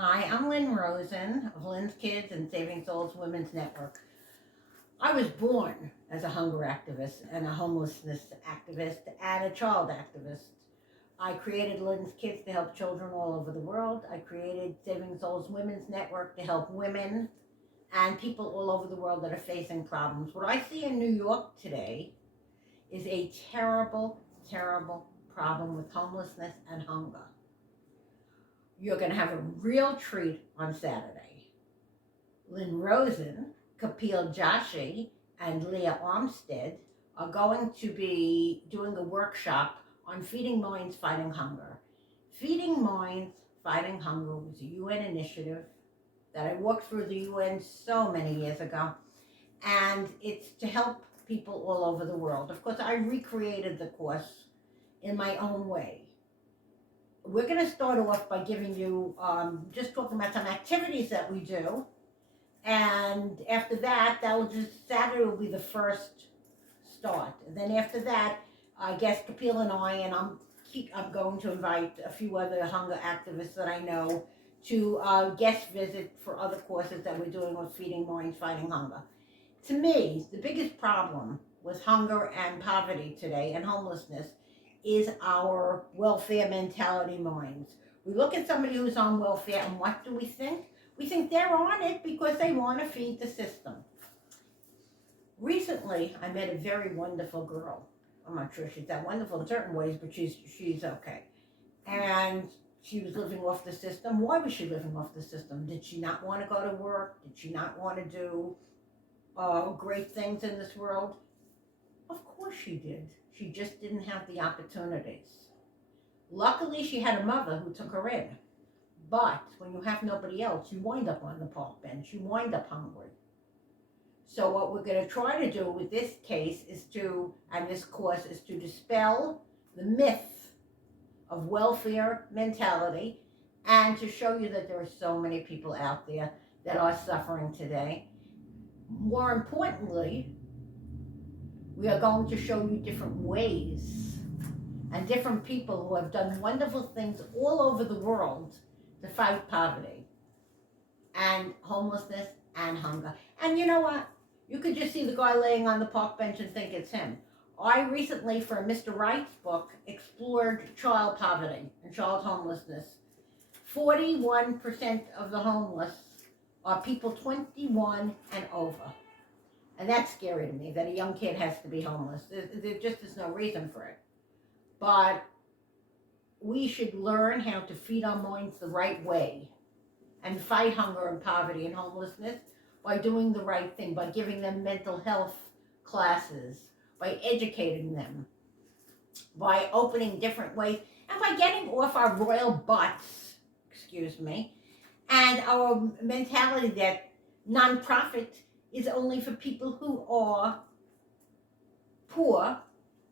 Hi, I'm Lynn Rosen of Lynn's Kids and Saving Souls Women's Network. I was born as a hunger activist and a homelessness activist and a child activist. I created Lynn's Kids to help children all over the world. I created Saving Souls Women's Network to help women and people all over the world that are facing problems. What I see in New York today is a terrible, terrible problem with homelessness and hunger. You're going to have a real treat on Saturday. Lynn Rosen, Kapil, Joshi, and Leah Armstead are going to be doing a workshop on Feeding Minds, Fighting Hunger. Feeding Minds, Fighting Hunger was a UN initiative that I worked through the UN so many years ago, and it's to help people all over the world. Of course, I recreated the course in my own way. We're going to start off by giving you, just talking about some activities that we do. And after that, Saturday will be the first start. And then after that, I guess Kapil and I'm going to invite a few other hunger activists that I know to guest visit for other courses that we're doing on Feeding Minds, Fighting Hunger. To me, the biggest problem with hunger and poverty today and homelessness is our welfare mentality minds. We look at somebody who's on welfare and what do we think? We think they're on it because they want to feed the system. Recently, I met a very wonderful girl. I'm not sure she's that wonderful in certain ways, but she's okay. And she was living off the system. Why was she living off the system? Did she not want to go to work? Did she not want to do great things in this world? Of course she did. She just didn't have the opportunities. Luckily, she had a mother who took her in. But when you have nobody else, you wind up on the park bench. You wind up hungry. So what we're going to try to do with this case and this course is to dispel the myth of welfare mentality and to show you that there are so many people out there that are suffering today. More importantly, we are going to show you different ways and different people who have done wonderful things all over the world to fight poverty and homelessness and hunger. And you know what? You could just see the guy laying on the park bench and think it's him. I recently, for Mr. Wright's book, explored child poverty and child homelessness. 41% of the homeless are people 21 and over. And that's scary to me, that a young kid has to be homeless. There just is no reason for it. But we should learn how to feed our minds the right way and fight hunger and poverty and homelessness by doing the right thing, by giving them mental health classes, by educating them, by opening different ways, and by getting off our royal butts, and our mentality that nonprofit is only for people who are poor.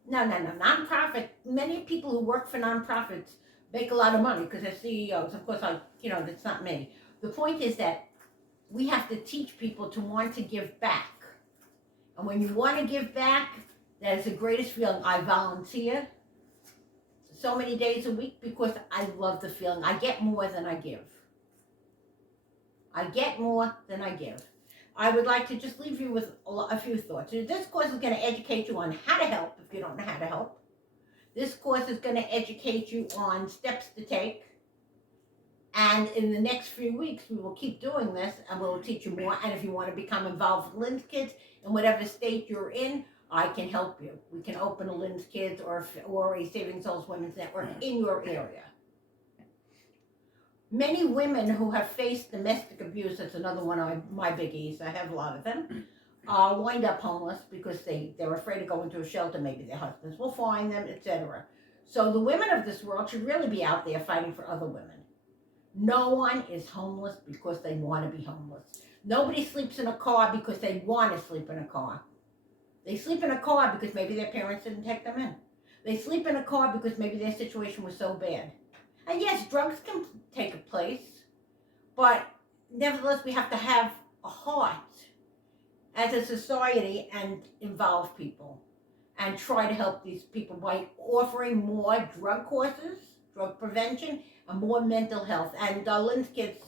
No. Nonprofit, many people who work for nonprofits make a lot of money because they're CEOs. Of course, that's not me. The point is that we have to teach people to want to give back. And when you want to give back, that is the greatest feeling. I volunteer so many days a week because I love the feeling. I get more than I give. I would like to just leave you with a few thoughts. This course is going to educate you on how to help if you don't know how to help. This course is going to educate you on steps to take. And in the next few weeks, we will keep doing this and we'll teach you more. And if you want to become involved with Lynn's Kids in whatever state you're in, I can help you. We can open a Lynn's Kids or a Saving Souls Women's Network in your area. Many women who have faced domestic abuse, that's another one of my biggies, I have a lot of them, wind up homeless because they're afraid to go into a shelter. Maybe their husbands will find them, etc. So the women of this world should really be out there fighting for other women. No one is homeless because they want to be homeless. Nobody sleeps in a car because they want to sleep in a car. They sleep in a car because maybe their parents didn't take them in. They sleep in a car because maybe their situation was so bad. And yes, drugs can take a place, but nevertheless, we have to have a heart as a society and involve people and try to help these people by offering more drug courses, drug prevention, and more mental health. And Lynn's Kids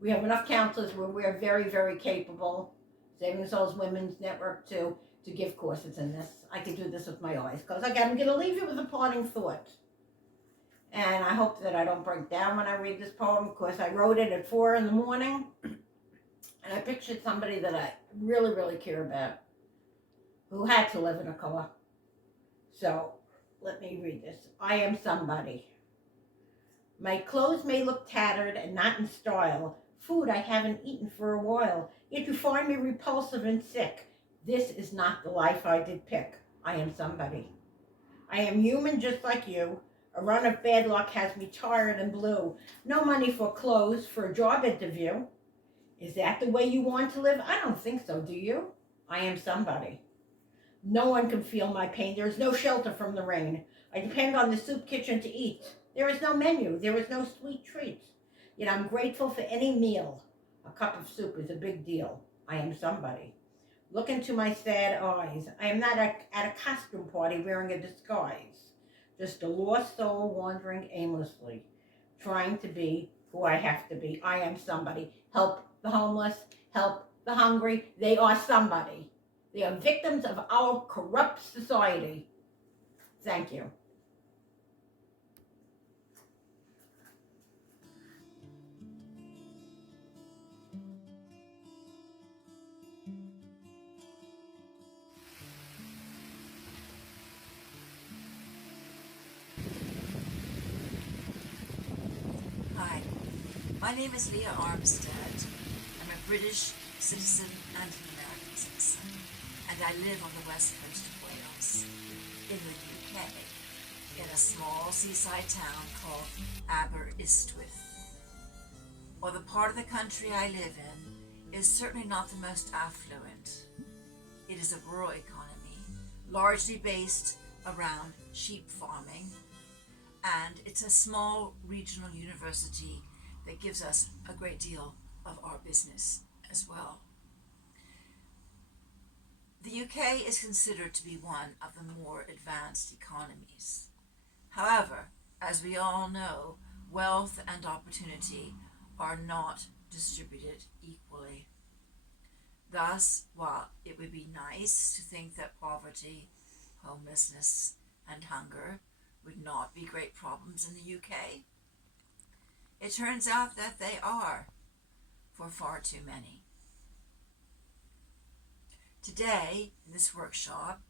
We have enough counselors where we're very, very capable. Saving Souls Women's Network to give courses in this. I could do this with my eyes. Because again, I'm going to leave you with a parting thought. And I hope that I don't break down when I read this poem, because I wrote it at 4 in the morning. And I pictured somebody that I really, really care about, who had to live in a co-op. So let me read this. I am somebody. My clothes may look tattered and not in style. Food I haven't eaten for a while. Yet you find me repulsive and sick. This is not the life I did pick. I am somebody. I am human just like you. A run of bad luck has me tired and blue. No money for clothes, for a job interview. Is that the way you want to live? I don't think so, do you? I am somebody. No one can feel my pain. There is no shelter from the rain. I depend on the soup kitchen to eat. There is no menu. There is no sweet treats. Yet I'm grateful for any meal. A cup of soup is a big deal. I am somebody. Look into my sad eyes. I am not at a costume party wearing a disguise. Just a lost soul wandering aimlessly, trying to be who I have to be. I am somebody. Help the homeless. Help the hungry. They are somebody. They are victims of our corrupt society. Thank you. Hi, my name is Leah Armstead. I'm a British citizen and an American citizen, and I live on the west coast of Wales, in the UK, in a small seaside town called Aberystwyth. While the part of the country I live in is certainly not the most affluent, it is a rural economy, largely based around sheep farming, and it's a small regional university that gives us a great deal of our business as well. The UK is considered to be one of the more advanced economies. However, as we all know, wealth and opportunity are not distributed equally. Thus, while it would be nice to think that poverty, homelessness, and hunger would not be great problems in the UK, it turns out that they are for far too many. Today, in this workshop,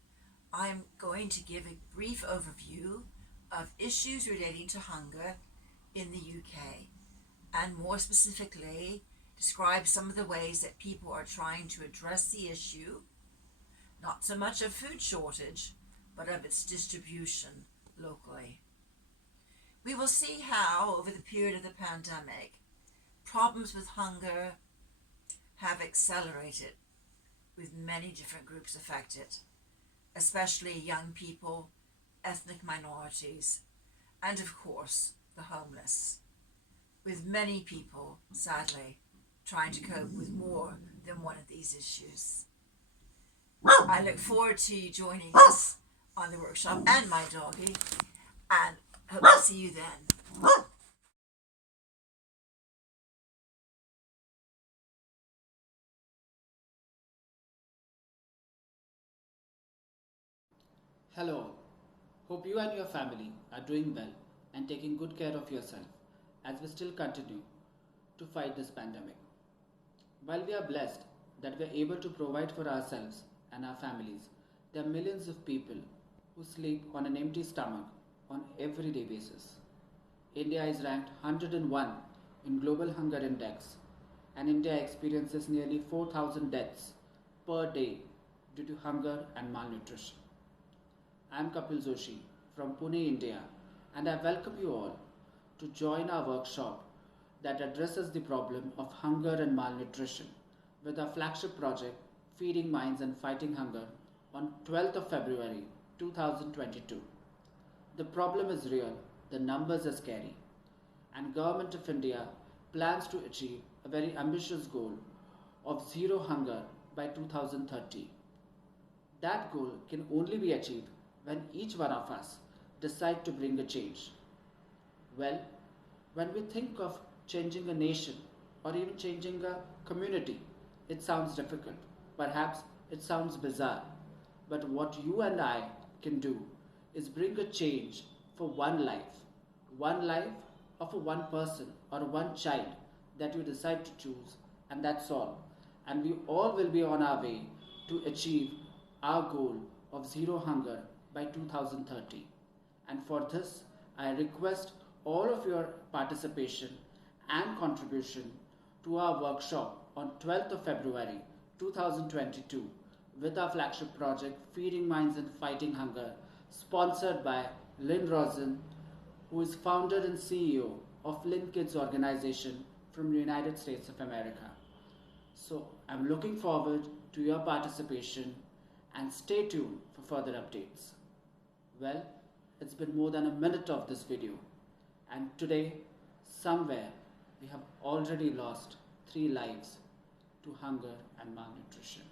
I'm going to give a brief overview of issues relating to hunger in the UK, and more specifically, describe some of the ways that people are trying to address the issue, not so much of food shortage, but of its distribution locally. We will see how, over the period of the pandemic, problems with hunger have accelerated with many different groups affected, especially young people, ethnic minorities, and of course, the homeless, with many people, sadly, trying to cope with more than one of these issues. I look forward to you joining us on the workshop and my doggie, and hope to see you then. Hello all. Hope you and your family are doing well and taking good care of yourself as we still continue to fight this pandemic. While we are blessed that we are able to provide for ourselves and our families, there are millions of people who sleep on an empty stomach on everyday basis. India is ranked 101 in Global Hunger Index, and India experiences nearly 4,000 deaths per day due to hunger and malnutrition. I am Kapil Joshi from Pune, India, and I welcome you all to join our workshop that addresses the problem of hunger and malnutrition with our flagship project Feeding Minds and Fighting Hunger on 12th of February 2022. The problem is real, the numbers are scary, and Government of India plans to achieve a very ambitious goal of zero hunger by 2030. That goal can only be achieved when each one of us decide to bring a change. Well, when we think of changing a nation or even changing a community. It sounds difficult. Perhaps it sounds bizarre. But what you and I can do is bring a change for one life of a one person or one child that you decide to choose, and that's all. And we all will be on our way to achieve our goal of zero hunger by 2030. And for this, I request all of your participation and contribution to our workshop on 12th of February 2022 with our flagship project Feeding Minds and Fighting Hunger, sponsored by Lynn, who is founder and CEO of Lynn Kids organization from the United States of America. So I'm looking forward to your participation and stay tuned for further updates. Well, it's been more than a minute of this video, and today, somewhere, we have already lost 3 lives to hunger and malnutrition.